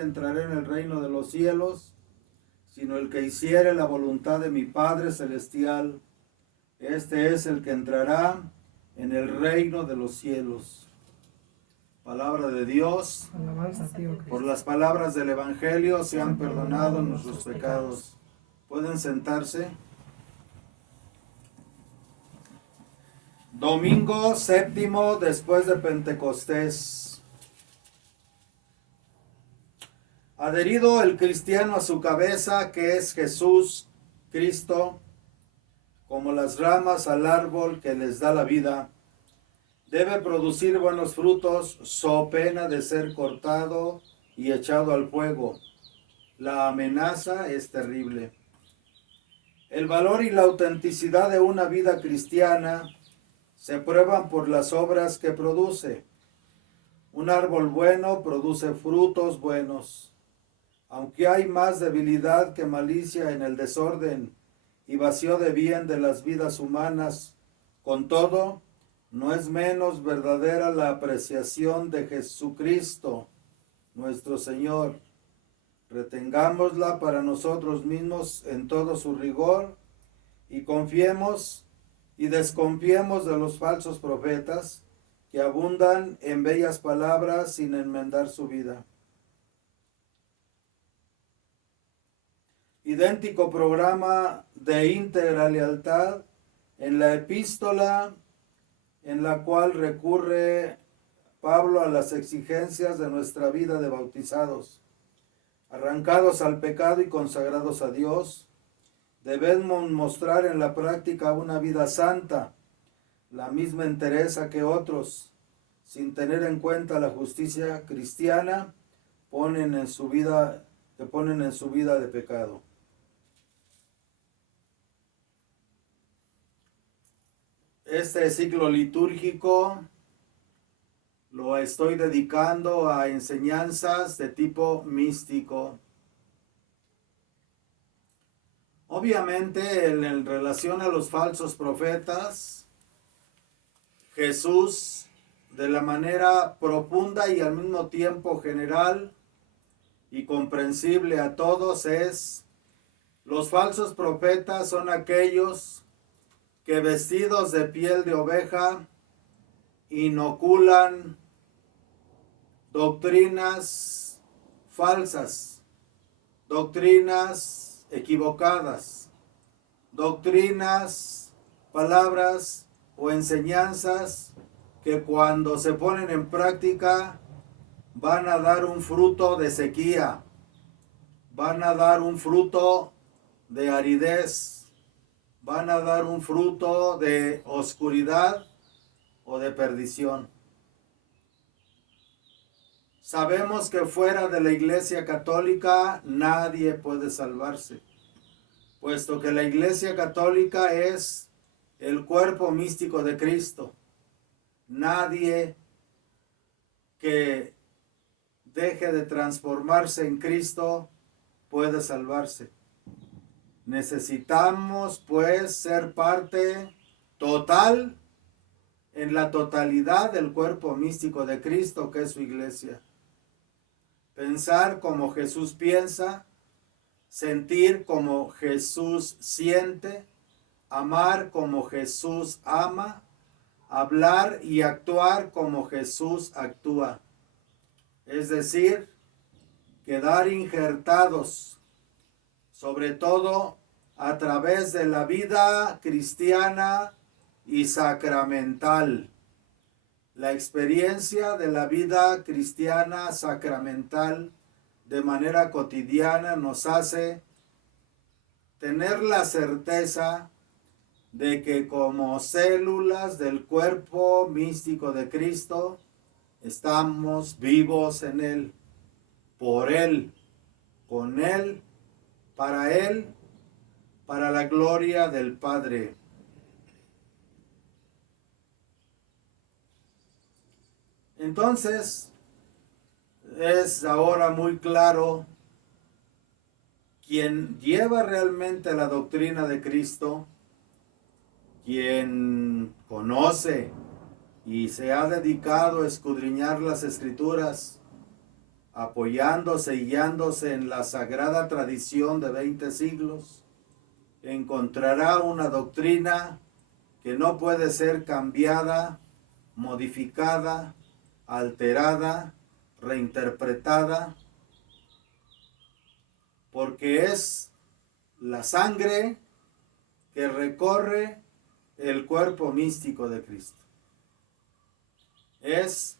entraré en el reino de los cielos, sino el que hiciere la voluntad de mi Padre celestial. Este es el que entrará en el reino de los cielos. Palabra de Dios. Alabanza a ti, oh Cristo. Por las palabras del Evangelio se han perdonado nuestros pecados. ¿Pueden sentarse? Domingo séptimo después de Pentecostés. Adherido el cristiano a su cabeza, que es Jesús Cristo, como las ramas al árbol que les da la vida, debe producir buenos frutos, so pena de ser cortado y echado al fuego. La amenaza es terrible. El valor y la autenticidad de una vida cristiana se prueban por las obras que produce. Un árbol bueno produce frutos buenos. Aunque hay más debilidad que malicia en el desorden y vacío de bien de las vidas humanas, con todo, no es menos verdadera la apreciación de Jesucristo, nuestro Señor. Retengámosla para nosotros mismos en todo su rigor y confiemos y desconfiemos de los falsos profetas que abundan en bellas palabras sin enmendar su vida. Idéntico programa de íntegra lealtad en la epístola en la cual recurre Pablo a las exigencias de nuestra vida de bautizados. Arrancados al pecado y consagrados a Dios, debemos mostrar en la práctica una vida santa, la misma entereza que otros, sin tener en cuenta la justicia cristiana, ponen en su vida de pecado. Este ciclo litúrgico lo estoy dedicando a enseñanzas de tipo místico. Obviamente, en relación a los falsos profetas, Jesús, de la manera profunda y al mismo tiempo general y comprensible a todos, los falsos profetas son aquellos que vestidos de piel de oveja inoculan doctrinas falsas, doctrinas equivocadas, doctrinas, palabras o enseñanzas que cuando se ponen en práctica van a dar un fruto de sequía, van a dar un fruto de aridez, van a dar un fruto de oscuridad o de perdición. Sabemos que fuera de la Iglesia Católica nadie puede salvarse, puesto que la Iglesia Católica es el cuerpo místico de Cristo. Nadie que deje de transformarse en Cristo puede salvarse. Necesitamos, pues, ser parte total en la totalidad del cuerpo místico de Cristo, que es su iglesia. Pensar como Jesús piensa, sentir como Jesús siente, amar como Jesús ama, hablar y actuar como Jesús actúa. Es decir, quedar injertados, sobre todo a través de la vida cristiana y sacramental. La experiencia de la vida cristiana sacramental de manera cotidiana nos hace tener la certeza de que como células del cuerpo místico de Cristo estamos vivos en Él, por Él, con Él, para la gloria del Padre. Entonces, es ahora muy claro quien lleva realmente la doctrina de Cristo, quien conoce y se ha dedicado a escudriñar las Escrituras, apoyándose y guiándose en la sagrada tradición de 20 siglos, encontrará una doctrina que no puede ser cambiada, modificada, alterada, reinterpretada, porque es la sangre que recorre el cuerpo místico de Cristo. Es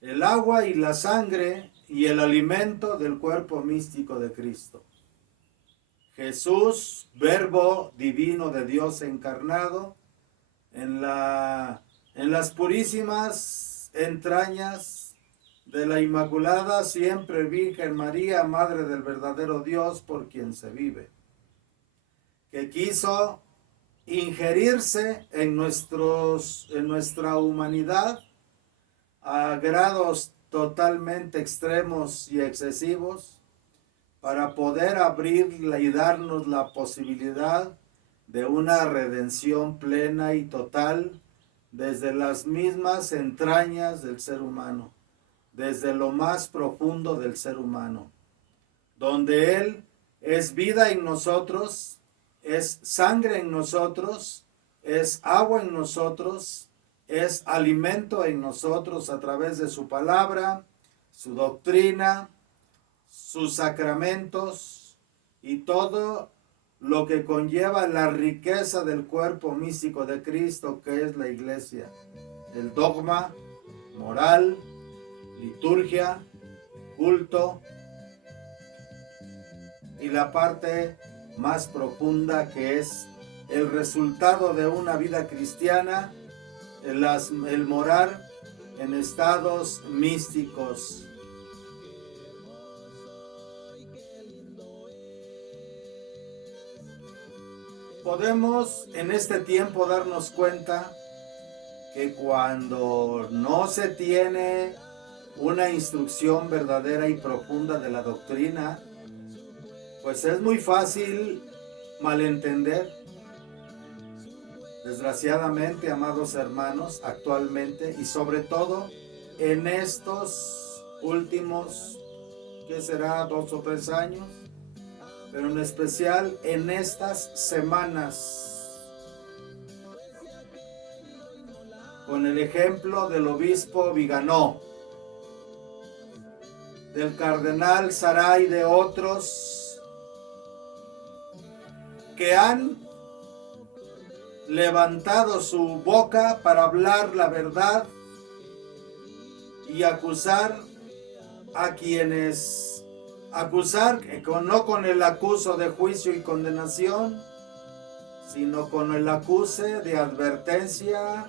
el agua y la sangre y el alimento del cuerpo místico de Cristo. Jesús, verbo divino de Dios encarnado, en las purísimas entrañas de la Inmaculada Siempre Virgen María, Madre del verdadero Dios por quien se vive, que quiso ingerirse en nuestra humanidad a grados totalmente extremos y excesivos, para poder abrirla y darnos la posibilidad de una redención plena y total desde las mismas entrañas del ser humano, desde lo más profundo del ser humano, donde Él es vida en nosotros, es sangre en nosotros, es agua en nosotros, es alimento en nosotros a través de su palabra, su doctrina, sus sacramentos y todo lo que conlleva la riqueza del cuerpo místico de Cristo, que es la iglesia. El dogma, moral, liturgia, culto y la parte más profunda, que es el resultado de una vida cristiana, el morar en estados místicos. Podemos en este tiempo darnos cuenta que cuando no se tiene una instrucción verdadera y profunda de la doctrina, pues es muy fácil malentender. Desgraciadamente, amados hermanos, actualmente y sobre todo en estos últimos, ¿qué será? 2 o 3 años, pero en especial en estas semanas, con el ejemplo del obispo Viganó, del cardenal Sará y de otros que han levantado su boca para hablar la verdad y acusar a quienes no con el acuso de juicio y condenación, sino con el acuse de advertencia,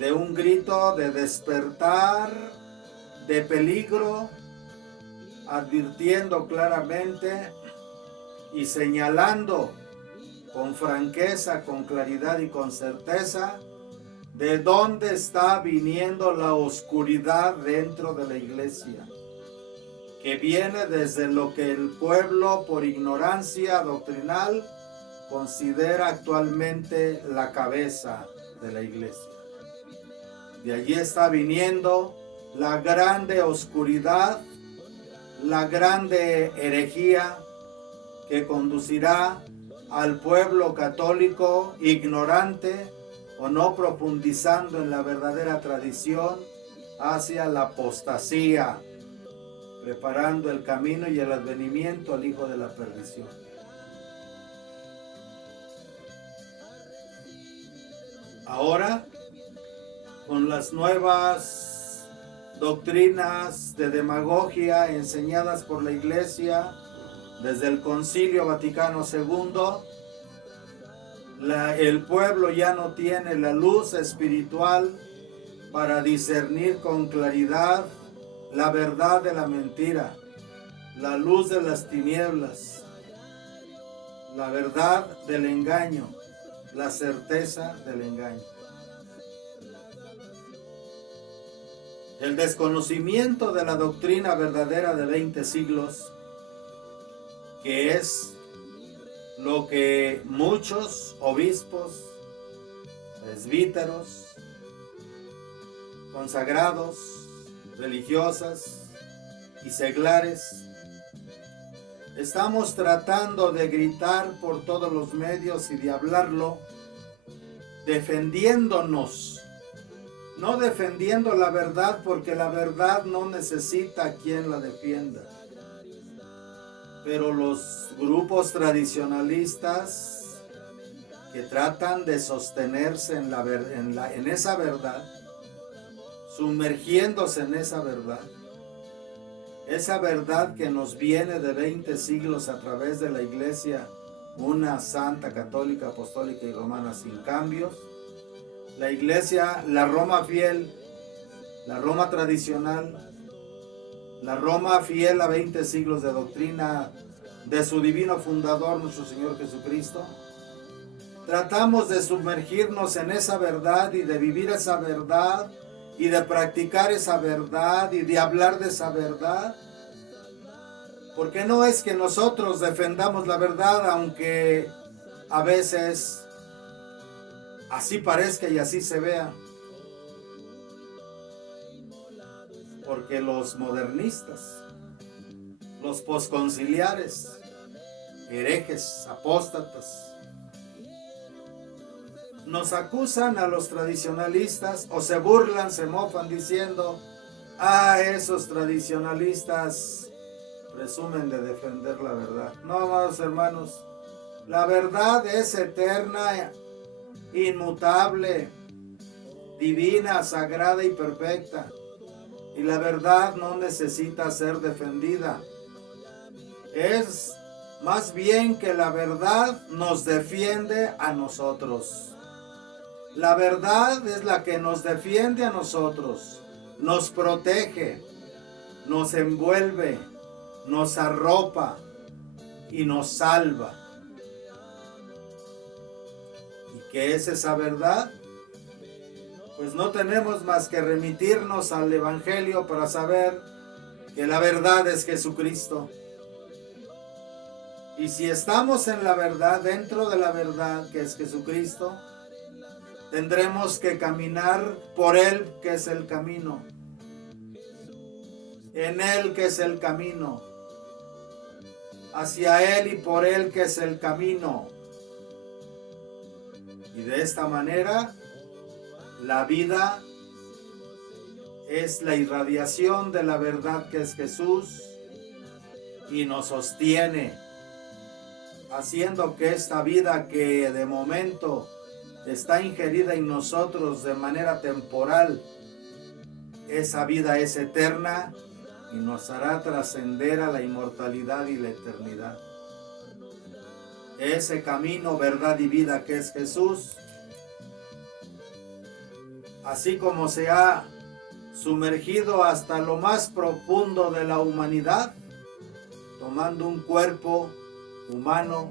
de un grito de despertar, de peligro, advirtiendo claramente y señalando con franqueza, con claridad y con certeza de dónde está viniendo la oscuridad dentro de la iglesia, que viene desde lo que el pueblo por ignorancia doctrinal considera actualmente la cabeza de la iglesia. De allí está viniendo la grande oscuridad, la grande herejía que conducirá al pueblo católico ignorante o no profundizando en la verdadera tradición hacia la apostasía, preparando el camino y el advenimiento al hijo de la perdición. Ahora, con las nuevas doctrinas de demagogia enseñadas por la Iglesia desde el Concilio Vaticano II, el pueblo ya no tiene la luz espiritual para discernir con claridad la verdad de la mentira, la luz de las tinieblas, la verdad del engaño, la certeza del engaño. El desconocimiento de la doctrina verdadera de 20 siglos, que es lo que muchos obispos, presbíteros, consagrados, religiosas y seglares. Estamos tratando de gritar por todos los medios y de hablarlo, defendiéndonos, no defendiendo la verdad, porque la verdad no necesita a quien la defienda. Pero los grupos tradicionalistas que tratan de sostenerse en esa verdad, sumergiéndose en esa verdad que nos viene de 20 siglos a través de la Iglesia, una santa, católica, apostólica y romana sin cambios. La Iglesia, la Roma fiel, la Roma tradicional, la Roma fiel a 20 siglos de doctrina de su divino fundador, nuestro Señor Jesucristo. Tratamos de sumergirnos en esa verdad y de vivir esa verdad y de practicar esa verdad y de hablar de esa verdad. Porque no es que nosotros defendamos la verdad, aunque a veces así parezca y así se vea. Porque los modernistas, los posconciliares, herejes, apóstatas, nos acusan a los tradicionalistas o se burlan, se mofan diciendo: esos tradicionalistas presumen de defender la verdad. No, amados hermanos, la verdad es eterna, inmutable, divina, sagrada y perfecta. Y la verdad no necesita ser defendida. Es más bien que la verdad nos defiende a nosotros. La verdad es la que nos defiende a nosotros, nos protege, nos envuelve, nos arropa y nos salva. ¿Y qué es esa verdad? Pues no tenemos más que remitirnos al Evangelio para saber que la verdad es Jesucristo. Y si estamos en la verdad, dentro de la verdad que es Jesucristo, tendremos que caminar por Él, que es el camino. En Él, que es el camino. Hacia Él y por Él, que es el camino. Y de esta manera, la vida es la irradiación de la verdad que es Jesús y nos sostiene, haciendo que esta vida que de momento está ingerida en nosotros de manera temporal, esa vida es eterna y nos hará trascender a la inmortalidad y la eternidad. Ese camino, verdad y vida que es Jesús, así como se ha sumergido hasta lo más profundo de la humanidad, tomando un cuerpo humano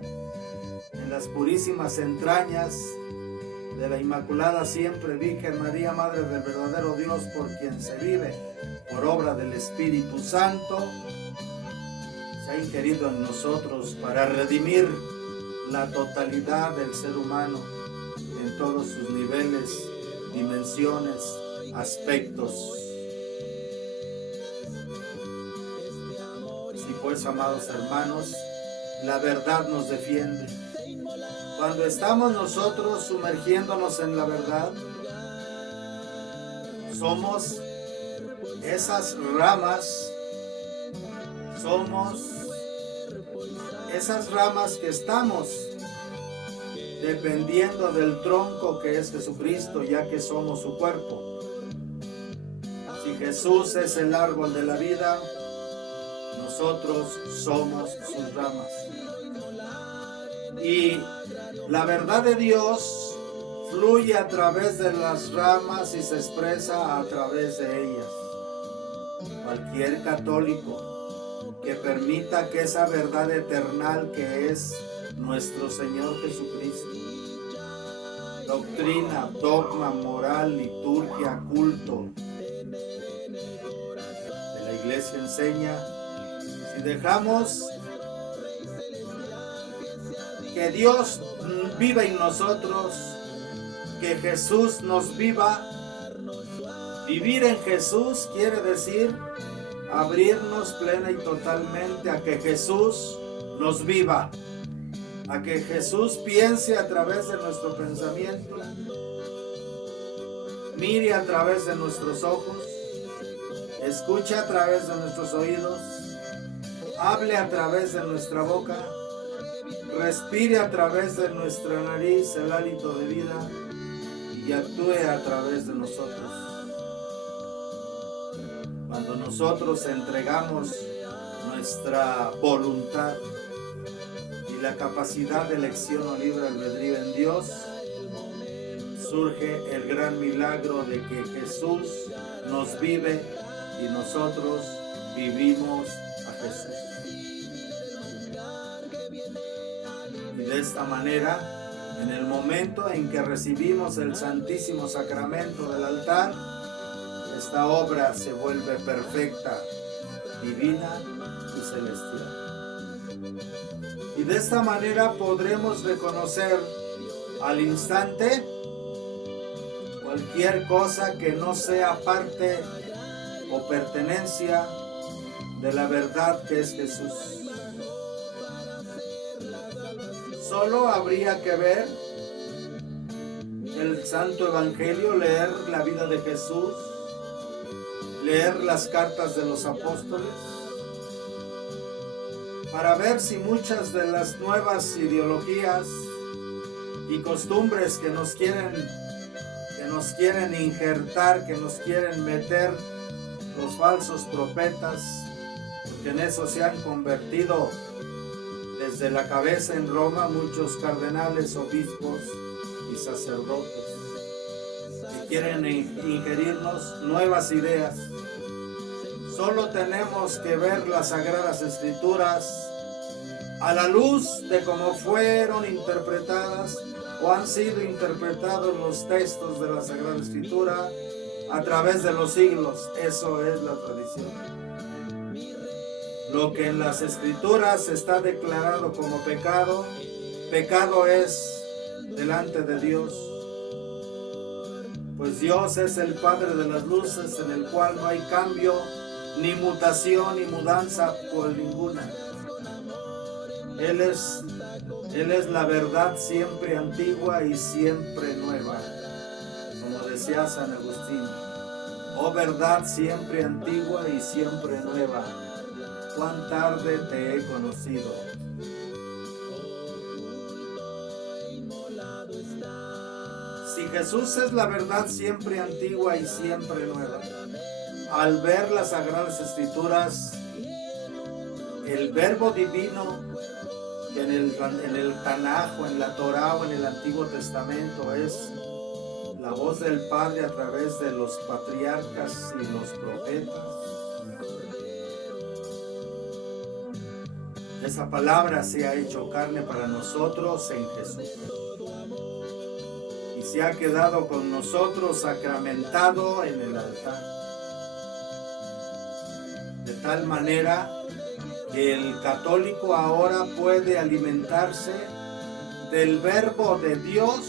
en las purísimas entrañas de la Inmaculada Siempre Virgen María, Madre del verdadero Dios, por quien se vive, por obra del Espíritu Santo, se ha ingerido en nosotros para redimir la totalidad del ser humano en todos sus niveles, dimensiones, aspectos. Sí, pues, amados hermanos, la verdad nos defiende. Cuando estamos nosotros sumergiéndonos en la verdad, somos esas ramas, que estamos dependiendo del tronco que es Jesucristo, ya que somos su cuerpo. Si Jesús es el árbol de la vida, nosotros somos sus ramas. Y la verdad de Dios fluye a través de las ramas y se expresa a través de ellas. Cualquier católico que permita que esa verdad eternal que es nuestro Señor Jesucristo, doctrina, dogma, moral, liturgia, culto, que la Iglesia enseña, si dejamos que Dios viva en nosotros, que Jesús nos viva. Vivir en Jesús quiere decir abrirnos plena y totalmente a que Jesús nos viva, a que Jesús piense a través de nuestro pensamiento, mire a través de nuestros ojos, escuche a través de nuestros oídos, hable a través de nuestra boca, respire a través de nuestra nariz el hálito de vida y actúe a través de nosotros. Cuando nosotros entregamos nuestra voluntad y la capacidad de elección o libre albedrío en Dios, surge el gran milagro de que Jesús nos vive y nosotros vivimos a Jesús. Y de esta manera, en el momento en que recibimos el Santísimo Sacramento del altar, esta obra se vuelve perfecta, divina y celestial. Y de esta manera podremos reconocer al instante cualquier cosa que no sea parte o pertenencia de la verdad que es Jesús. Solo habría que ver el Santo Evangelio, leer la vida de Jesús, leer las cartas de los apóstoles, para ver si muchas de las nuevas ideologías y costumbres que nos quieren injertar, que nos quieren meter los falsos profetas, que en eso se han convertido desde la cabeza en Roma muchos cardenales, obispos y sacerdotes, que quieren ingerirnos nuevas ideas. Solo tenemos que ver las Sagradas Escrituras a la luz de cómo fueron interpretadas o han sido interpretados los textos de la Sagrada Escritura a través de los siglos. Eso es la tradición. Lo que en las Escrituras está declarado como pecado, pecado es delante de Dios. Pues Dios es el Padre de las luces, en el cual no hay cambio, ni mutación, ni mudanza por ninguna. Él es la verdad siempre antigua y siempre nueva, como decía San Agustín. Oh verdad siempre antigua y siempre nueva, cuán tarde te he conocido. Si Jesús es la verdad siempre antigua y siempre nueva, al ver las Sagradas Escrituras, el Verbo Divino, que en el Tanaj o en la Torá o en el Antiguo Testamento es la voz del Padre a través de los patriarcas y los profetas, esa palabra se ha hecho carne para nosotros en Jesús y se ha quedado con nosotros sacramentado en el altar, de tal manera que el católico ahora puede alimentarse del Verbo de Dios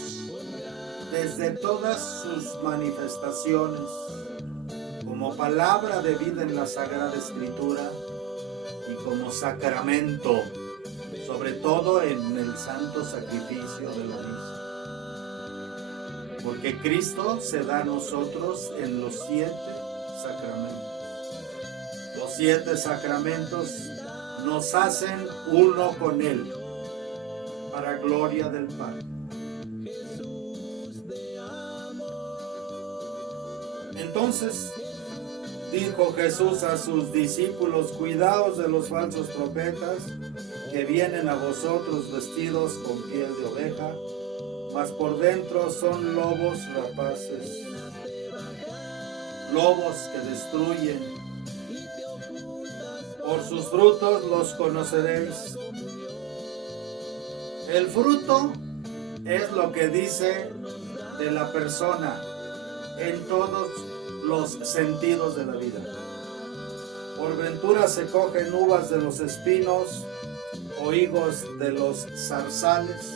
desde todas sus manifestaciones, como palabra de vida en la Sagrada Escritura y como sacramento, sobre todo en el santo sacrificio de la misa. Porque Cristo se da a nosotros en los 7 sacramentos. Los 7 sacramentos nos hacen uno con Él, para gloria del Padre. Entonces dijo Jesús a sus discípulos: cuidaos de los falsos profetas que vienen a vosotros vestidos con piel de oveja, mas por dentro son lobos rapaces, lobos que destruyen. Por sus frutos los conoceréis. El fruto es lo que dice de la persona en todos los sentidos de la vida. Por ventura se cogen uvas de los espinos o higos de los zarzales.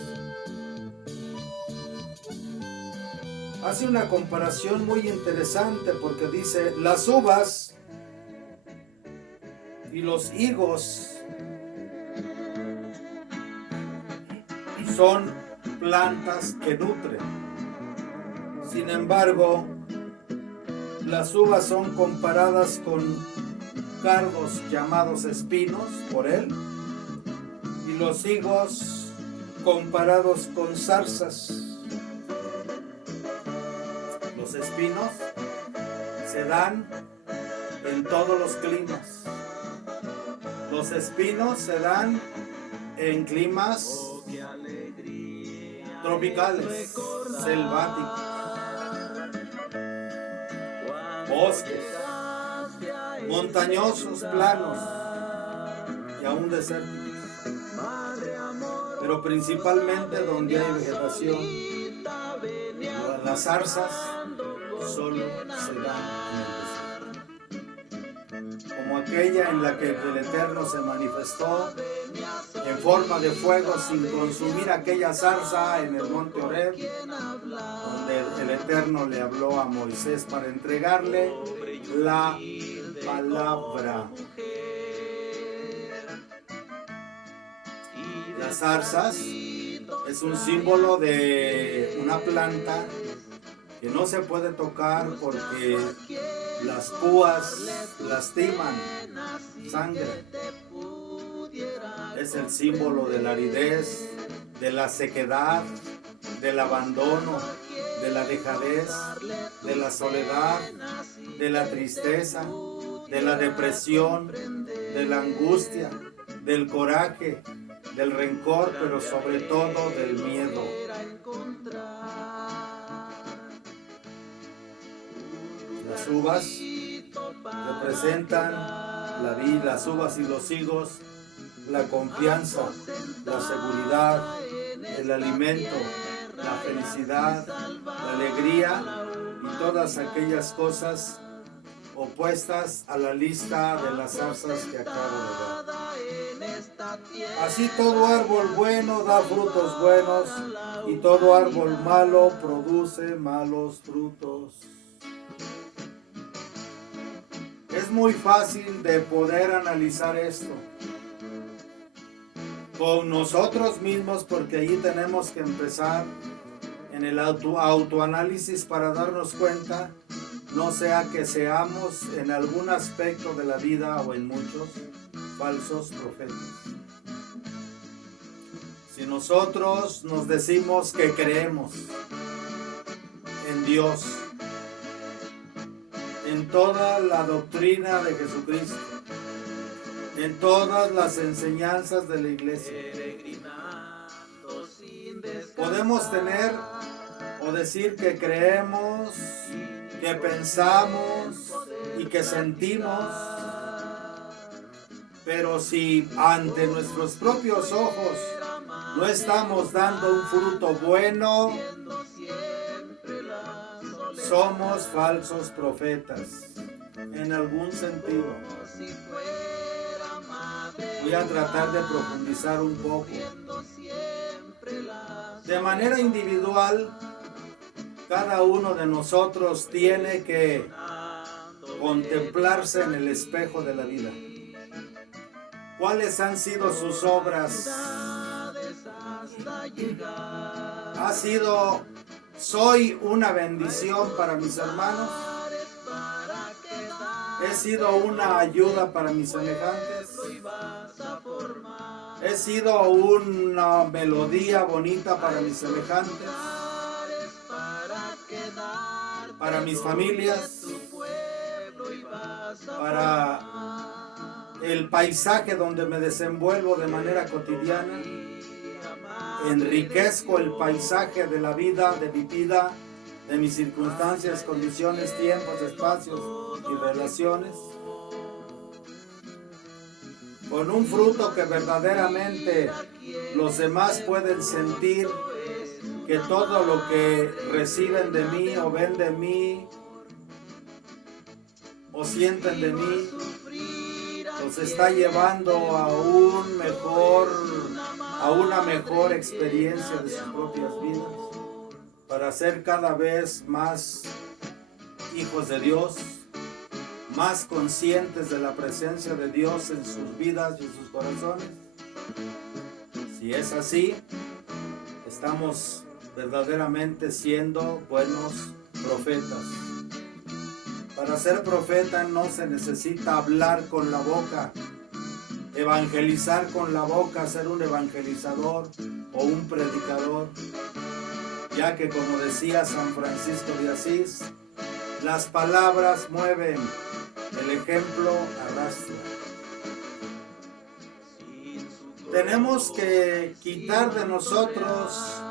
Hace una comparación muy interesante porque dice: las uvas Y los higos son plantas que nutren. Sin embargo, las uvas son comparadas con cardos llamados espinos por él, y los higos comparados con zarzas. Los espinos se dan en todos los climas. Los espinos se dan en climas tropicales, selváticos, bosques, montañosos, planos y aún desérticos. Pero principalmente donde hay vegetación. Las zarzas solo se dan en el desierto. Como aquella en la que el Eterno se manifestó en forma de fuego sin consumir aquella zarza en el monte Horeb, donde el Eterno le habló a Moisés para entregarle la palabra. Las zarzas es un símbolo de una planta que no se puede tocar porque las púas lastiman, sangre. Es el símbolo de la aridez, de la sequedad, del abandono, de la dejadez, de la soledad, de la tristeza, de la depresión, de la angustia, del coraje, del rencor, pero sobre todo del miedo. Las uvas representan la vida, las uvas y los higos, la confianza, la seguridad, el alimento, la felicidad, la alegría y todas aquellas cosas opuestas a la lista de las zarzas que acabo de dar. Así todo árbol bueno da frutos buenos y todo árbol malo produce malos frutos. Es muy fácil de poder analizar esto con nosotros mismos, porque allí tenemos que empezar en el autoanálisis para darnos cuenta, no sea que seamos en algún aspecto de la vida o en muchos falsos profetas. Si nosotros nos decimos que creemos en Dios, en toda la doctrina de Jesucristo, en todas las enseñanzas de la iglesia, podemos tener o decir que creemos, que pensamos y que sentimos, pero si ante nuestros propios ojos no estamos dando un fruto bueno, somos falsos profetas en algún sentido. Voy a tratar de profundizar un poco. De manera individual, cada uno de nosotros tiene que contemplarse en el espejo de la vida. ¿Cuáles han sido sus obras? ¿Soy una bendición para mis hermanos? ¿He sido una ayuda para mis semejantes? ¿He sido una melodía bonita para mis semejantes? ¿Para mis familias? ¿Para el paisaje donde me desenvuelvo de manera cotidiana? ¿Enriquezco el paisaje de la vida, de mi vida, de mis circunstancias, condiciones, tiempos, espacios y relaciones? Con un fruto que verdaderamente los demás pueden sentir que todo lo que reciben de mí o ven de mí o sienten de mí los está llevando a una mejor experiencia de sus propias vidas, para ser cada vez más hijos de Dios, más conscientes de la presencia de Dios en sus vidas y en sus corazones? Si es así, estamos verdaderamente siendo buenos profetas. Para ser profeta no se necesita hablar con la boca, evangelizar con la boca, ser un evangelizador o un predicador, ya que, como decía San Francisco de Asís, las palabras mueven, el ejemplo arrastra. Tenemos que quitar de nosotros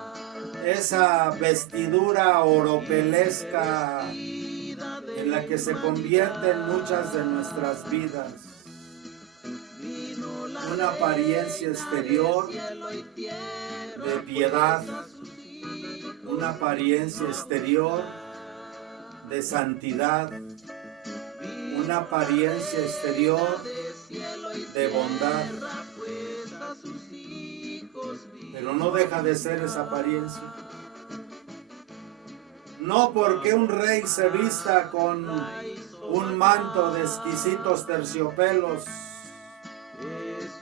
esa vestidura oropelesca en la que se convierten muchas de nuestras vidas. Una apariencia exterior de piedad, una apariencia exterior de santidad, una apariencia exterior de bondad, pero no deja de ser esa apariencia. No porque un rey se vista con un manto de exquisitos terciopelos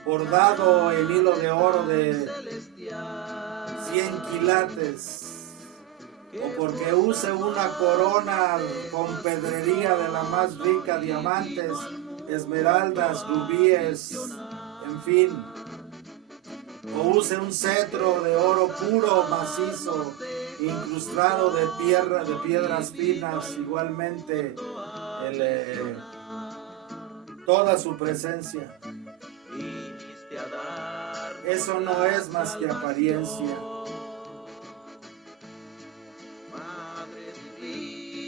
bordado en hilo de oro de 100 quilates, o porque use una corona con pedrería de la más rica, diamantes, esmeraldas, rubíes, en fin, o use un cetro de oro puro, macizo, incrustado de piedras finas, igualmente toda su presencia. Eso no es más que apariencia.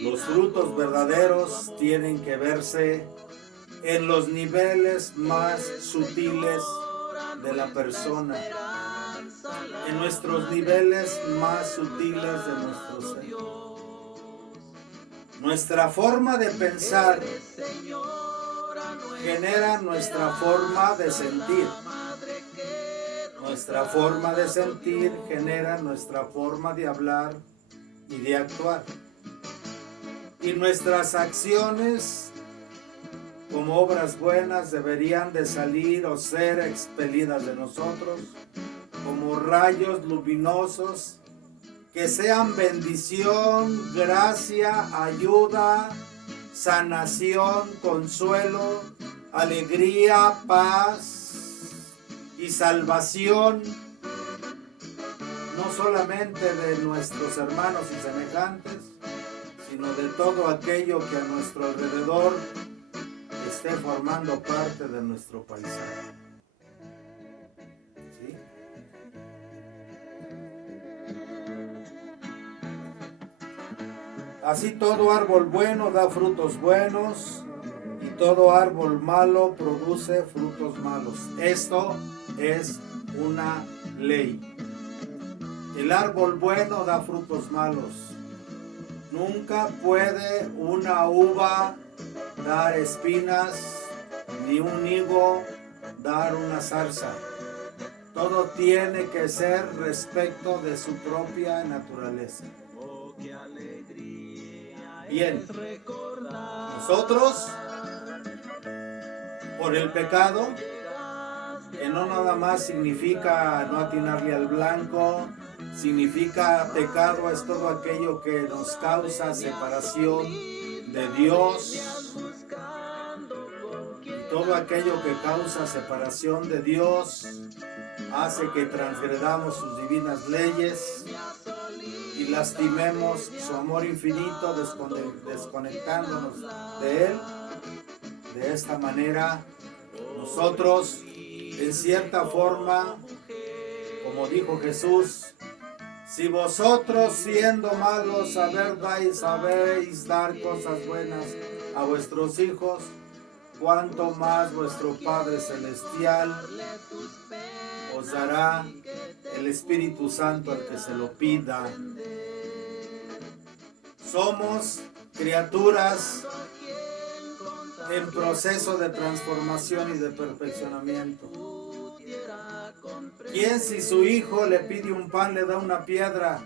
Los frutos verdaderos tienen que verse en los niveles más sutiles de la persona, en nuestros niveles más sutiles de nuestro ser. Nuestra forma de pensar genera nuestra forma de sentir. Nuestra forma de sentir genera nuestra forma de hablar y de actuar. Y nuestras acciones, como obras buenas, deberían de salir o ser expelidas de nosotros como rayos luminosos que sean bendición, gracia, ayuda, sanación, consuelo, alegría, paz y salvación, no solamente de nuestros hermanos y semejantes, sino de todo aquello que a nuestro alrededor esté formando parte de nuestro paisaje. ¿Sí? Así todo árbol bueno da frutos buenos y todo árbol malo produce frutos malos. Esto es una ley. El árbol bueno da frutos malos. Nunca puede una uva dar espinas, ni un higo dar una zarza. Todo tiene que ser respecto de su propia naturaleza. Bien, nosotros, por el pecado, que no nada más significa no atinarle al blanco, significa pecado es todo aquello que nos causa separación de Dios. Y todo aquello que causa separación de Dios hace que transgredamos sus divinas leyes y lastimemos su amor infinito, desconectándonos de Él. De esta manera, nosotros, en cierta forma, como dijo Jesús, si vosotros siendo malos sabéis dar cosas buenas a vuestros hijos, cuánto más vuestro Padre Celestial os dará el Espíritu Santo al que se lo pida. Somos criaturas en proceso de transformación y de perfeccionamiento. ¿Quién si su hijo le pide un pan le da una piedra?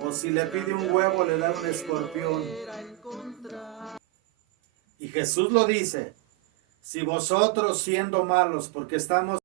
O si le pide un huevo le da un escorpión. Y Jesús lo dice, si vosotros siendo malos, porque estamos